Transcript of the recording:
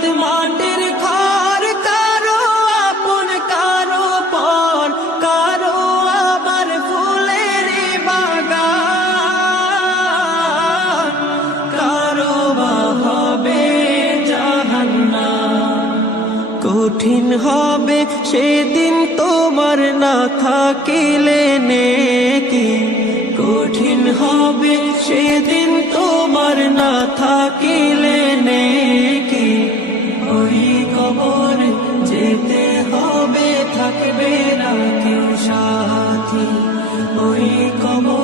হাত মাটির ঘর, কারো আপন কারো পর, কারো আবার ফুলের বাগান, কারো বা হবে জাহান্নাম। কঠিন হবে সেদিন তোমার না থাকিলে নেকি, কঠিন হবে সেদিন তোমার না থাকিলে নেকি। ওই কবরে যেতে হবে, থাকবে না কেউ সাথী, ওই কবর